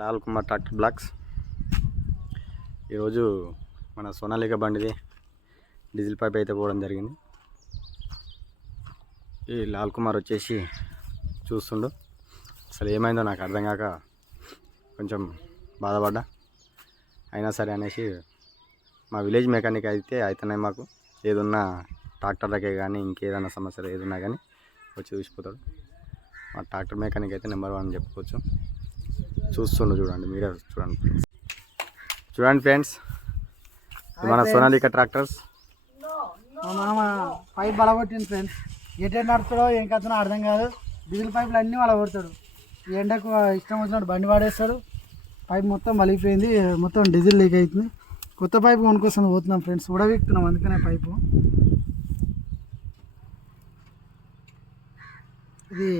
Lal Kumar tractor blocks. ఈరోజు మన సోనాలిక బండిది డీజిల్ పైప్ అయితే పోవడం జరిగింది. ఈ లాల్ కుమార్ వచ్చేసి చూస్తుండు, అసలు ఏమైందో నాకు అర్థం కాక కొంచెం బాధపడ్డా. అయినా సరే అనేసి మా విలేజ్ మెకానిక్ అయితేనే మాకు ఏదున్నా ట్రాక్టర్లకే కానీ ఇంకేదైనా సమస్యలు ఏదున్నా కానీ వచ్చి చూసిపోతాడు. మా ట్రాక్టర్ మెకానిక్ అయితే నెంబర్ 1 చెప్పుకోవచ్చు. చూస్తుండు, చూడండి, మీరే చూడండి ఫ్రెండ్స్, మన సోనాలిక ట్రాక్టర్స్. మా మామ పైప్ బలగొట్టింది ఫ్రెండ్స్. ఎటు నడుస్తాడో ఏం కథనో అర్థం కాదు. డీజిల్ పైపులు అన్నీ కొడతాడు. ఈ ఎండకు ఇష్టం వచ్చినట్టు బండి వాడేస్తాడు. పైప్ మొత్తం మలిగిపోయింది, మొత్తం డీజిల్ లీక్ అవుతుంది. కొత్త పైపు కొనుక్కొస్తాను పోతున్నాం ఫ్రెండ్స్, ఉడవిక్కుతున్నాం అందుకనే పైపు. ఇది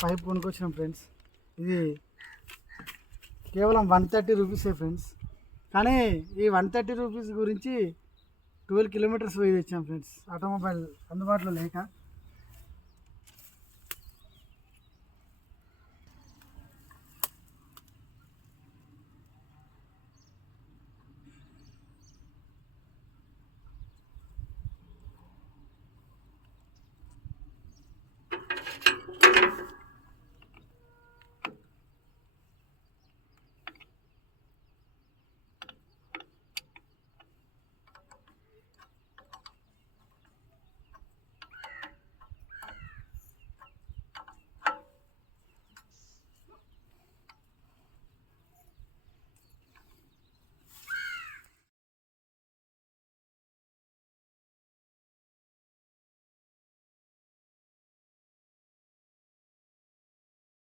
పైప్ కొనుక్కొచ్చినాం ఫ్రెండ్స్. ఇది కేవలం 130 రూపీసే ఫ్రెండ్స్. కానీ ఈ 130 రూపీస్ గురించి 12 కిలోమీటర్స్ పోయి తెచ్చాం ఫ్రెండ్స్, ఆటోమొబైల్ అందుబాటులో లేక.